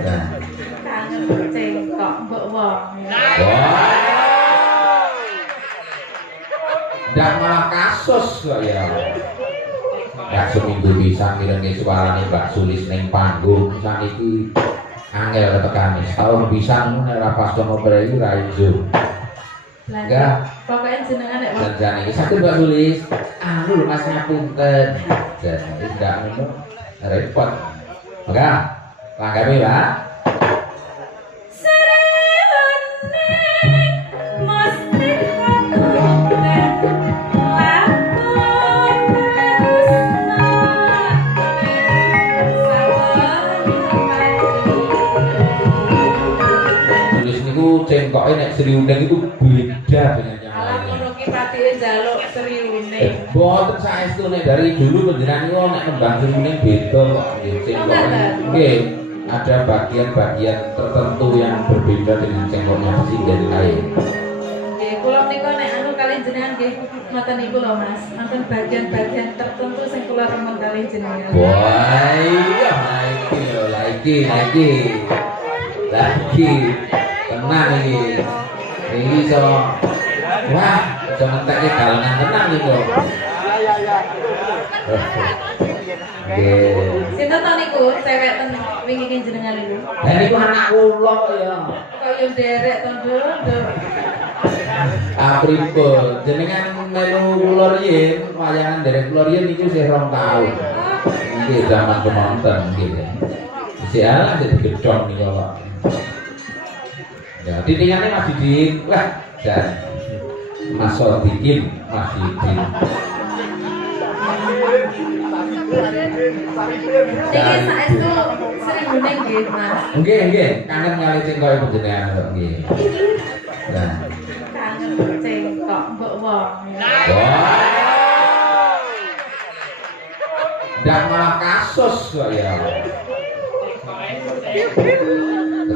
Nah. Kangen cengkok mbok wong. Wah. Ndak malah kasus kok ya. Ndak seminggu bisa ngirene suarane Mbak Sulis ning panggung saniki angel ketekane. Setahun pisan ora pas ngobrol iki ra iso. Enggak. Pokoknya jenengan nek Dan iki saged Mbak Sulis. Anu lho Mas ngapunten. Jadi ndak ngono repot. Enggak. Langgawe, Pak. Cengkoknya nek Sri Uning itu beda dengan yang lainnya. Alah ngono ki patine njaluk Sri Uning. Boten saestu nek dari dulu panjenengan niku nek nembang Sri Uning beda kok nggih cengkoknya. Nggih, ada bagian-bagian tertentu yang berbeda dengan cengkoknya presiden lain. Nggih, kula niku nek anu kali jenengan nggih ngoten niku lho Mas. Wonten bagian-bagian tertentu sing kula remen kali jenengan. Wah, iya lagi lho, lagi. Tenang iki. Iki iso wah, iso ngentekke dalangan tenang iki. Nggih. Sinten to niku cewek ten wingi ki jenengan niku? Lah niku anak kula ya. Kok yo nderek to, Nduk. Apripun jenengan melu kula riyin, wayangan nderek kula riyin niku isih 2 tahun. Nggih zaman penonton nggih. Isih ala digedhong niku kok. Ya, titingannya Mas Didin, wah, dan Mas Sodikin, Mas Didin. Iki saestu Sri Uning nggih, Mas. Nggih, kangen kali cengkok panjenengan kok nggih. Nah, Kangen cengkok mbok wong. wah. Ndak malah kasus kok ya.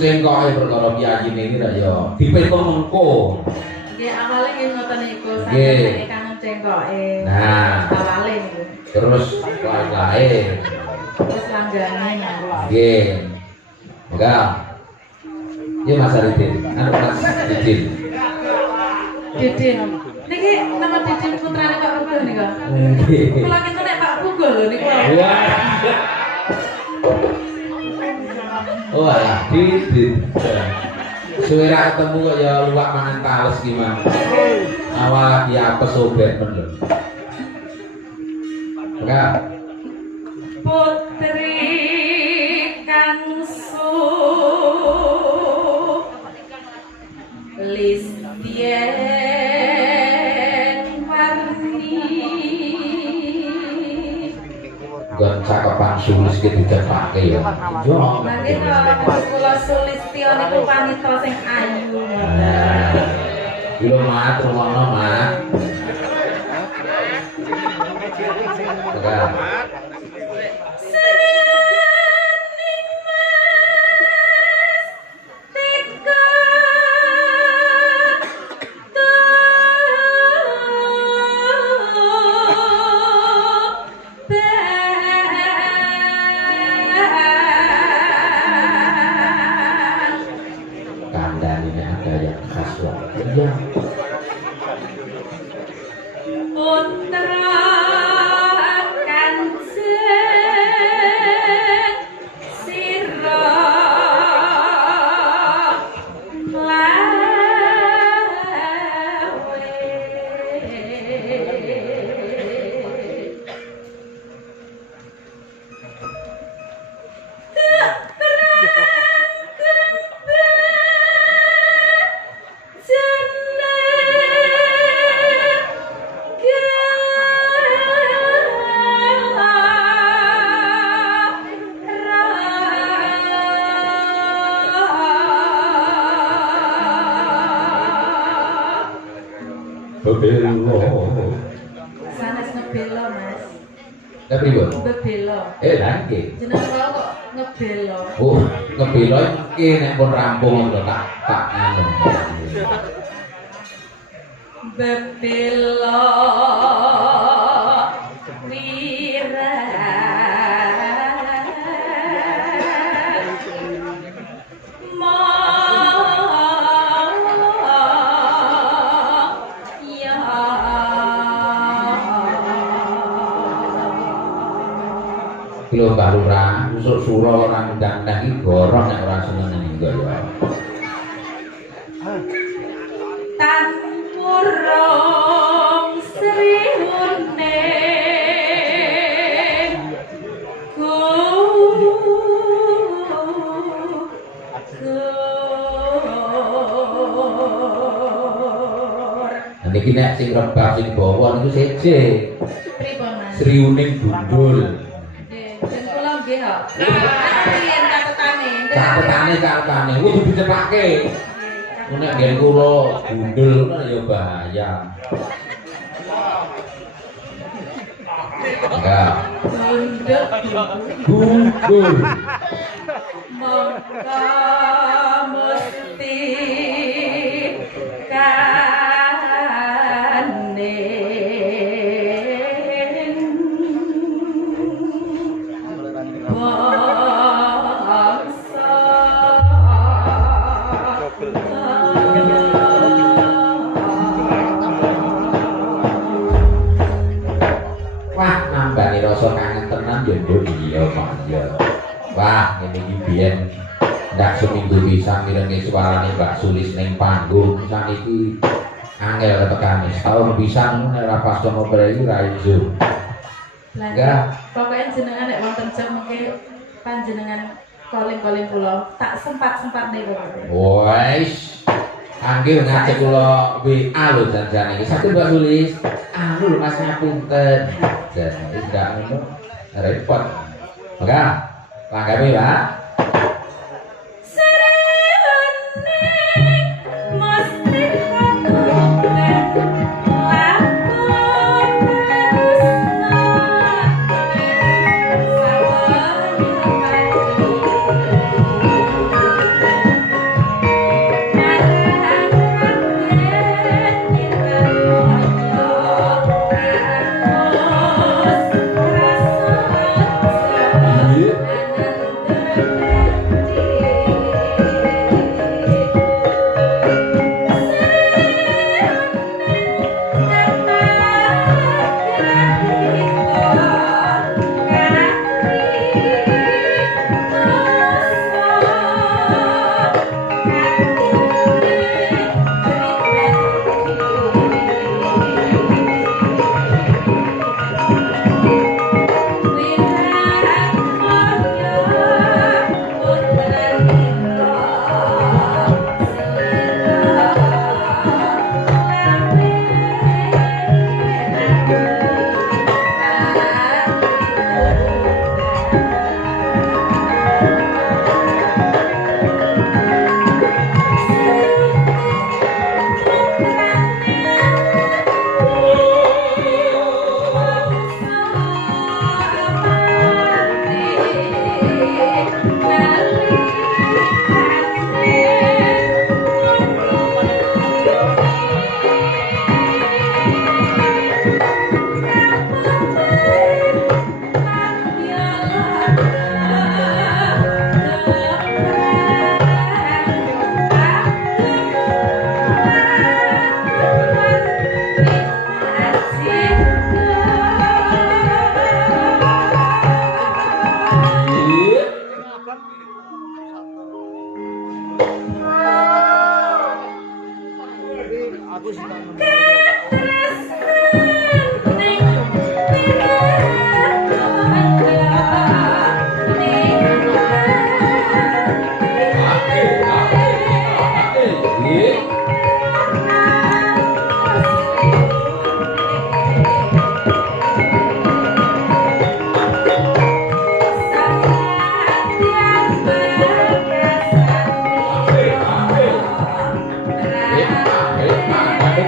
Cengkoke perkara piyayine iki ra ya dipetung mengko. Nggih, awale nggih ngoten niku, Nggih. sampeyan kangen cengkoke. Nah. Awale niku. Terus lain-lain. Terus langgane. Nggih. Enggak. Iya Mas Aridin, anu Mas Didin. Didin. Niki nama Didin putrane Pak Rubel niku. Nggih. Kula kinten nek Pak Bugol lho niku. Wah. Wah, Didin. Suwe ra ketemu kok ya luwak mangan tales gimana. Awal lagi apa sobek men lho. Enggak. Putri Kangsu Listien Warni Gon cakepan sulis gitu kan pakai ya. Yo. Mangke to kula Sulistyo niku wanita sing ayu. Yo mat rumono mat. Enggak. Sanes ngebelo, Mas. Tapi bu, Bebelo. lagi. Jeneng kula kok ngebelo. Oh, ngebelo iki nek pun rampung lho tak anu. Bebelo wira lurah usuk sura orang undang-undang iki gorong nek ora seneng engko ya. Tanmurong sriune niki nek sing rebah sing bawa niku seje. pripun Mas? Sriuning gundul. Nggih, yen kula nggih kok. Yen catetane. Catane kudu dicepake. Nek nggen kula gundul kan ya bahaya. Enggak. Gundul. Maka mesti rasa kangen tenan ya nduk iya Pak ya. Wah, ngene iki biyen ndak seminggu pisan mirenge suarane Mbak Sulis ning panggung saniki angel ketekane. Setahun pisan nek ora pas sama prei ra ijo. Enggak. Pokoke jenengan nek wonten jam mengke panjenengan calling-calling kula tak sempat-sempat niku. Wes. Anggil ngajak kula WA lho janjane iki. Satu Mbak Sulis. Anu Mas ngapunten. Jadi enggak ngono repot. Enggak. Langgawe, Pak.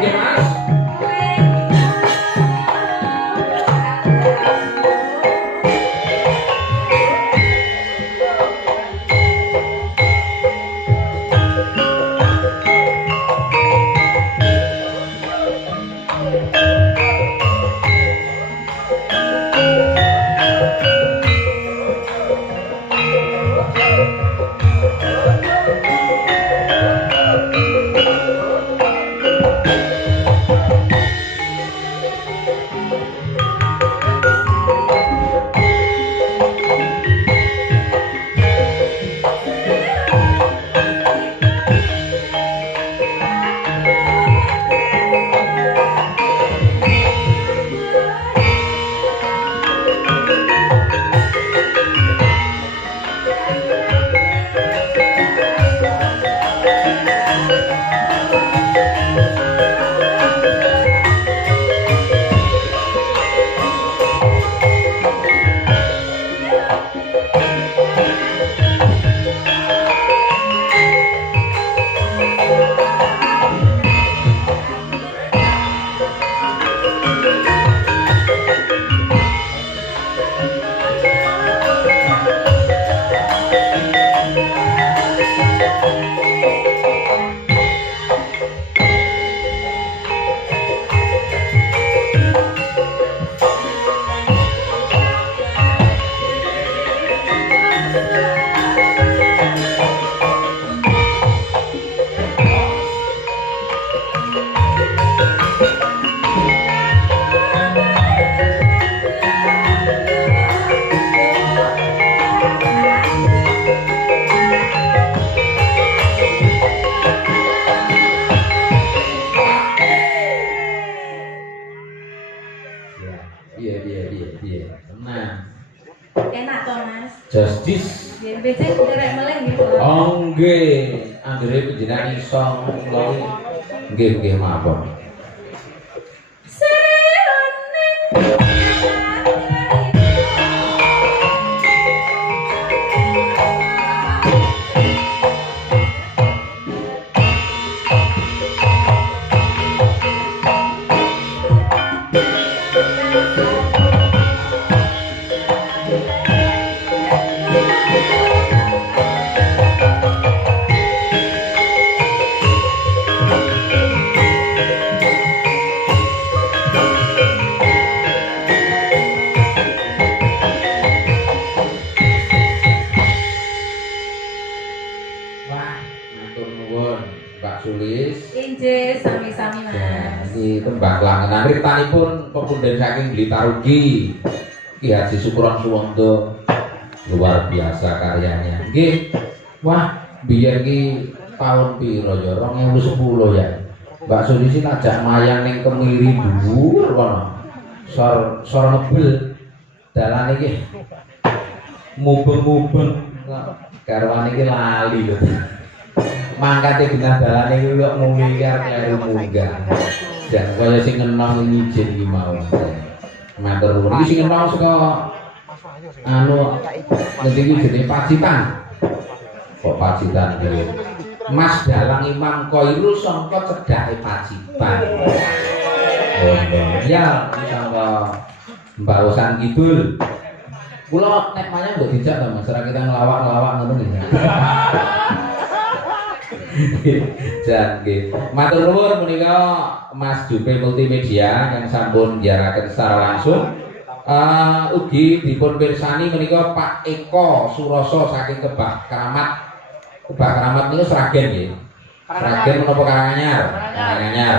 Mas. jis. Nggih, becik derek melih nggih kula. Oh nggih, anggere panjenengan iso kula nggih mawon. Injih, sami-sami Mas. Iki tembang langenan riptanipun pepunden saking Blitarugi. Ki Haji Sukron Suwondo. Luar biasa karyanya. Nggih. Wah, biyen ki tahun piro ya? 2010 ya. Mbak Sulisi ngajak mayang ning Kemiri dhuwur kono. Sor ngebel. Dalan iki mubeng-mubeng. Garwane iki lali lho. Mangkate genah dalane kuwi kok muni karo kleru munggah. Jan kaya sing ngenong ngijin iki mau. Matur nuwun. Iki sing ngenong saka anu ngendi iki jenenge Pacitan. Kok Pacitan iki? Mas Dalang Imam Khairul sangka cedhake Pacitan. Oh, ya, sangka Mbak Usan Kidul. Kula nek maya mbok dijak to Mas, ora kita ngelawak-ngelawak ngono nggih. Jan nggih. Matur nuwun menika Mas Jupe Multimedia yang sampun nyiaraken secara langsung. Ugi dipun pirsani menika Pak Eko Suroso saking Kebak Keramat. Kebak Keramat niku Sragen nggih. Sragen menapa Karanganyar? Karanganyar.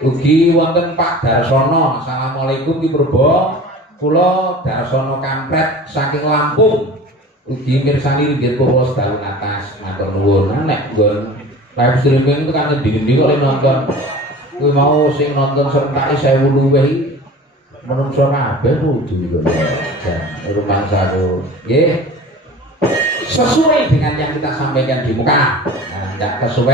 Ugi wonten Pak Darsono. Assalamualaikum Ki Purba. Kula Darsono Kampret saking Lampung. Ugi mirsani nggih kula sedawun atas. Matur nuwun. Nek nggon live streaming itu kan ngendi-ngendi kok nonton. Kuwi mau sing nonton serentake 1000 luwih iki menungso kabeh kudu kok. Rumah saku. Nggih. Sesuai dengan yang kita sampaikan di muka. Nah, enggak sesuai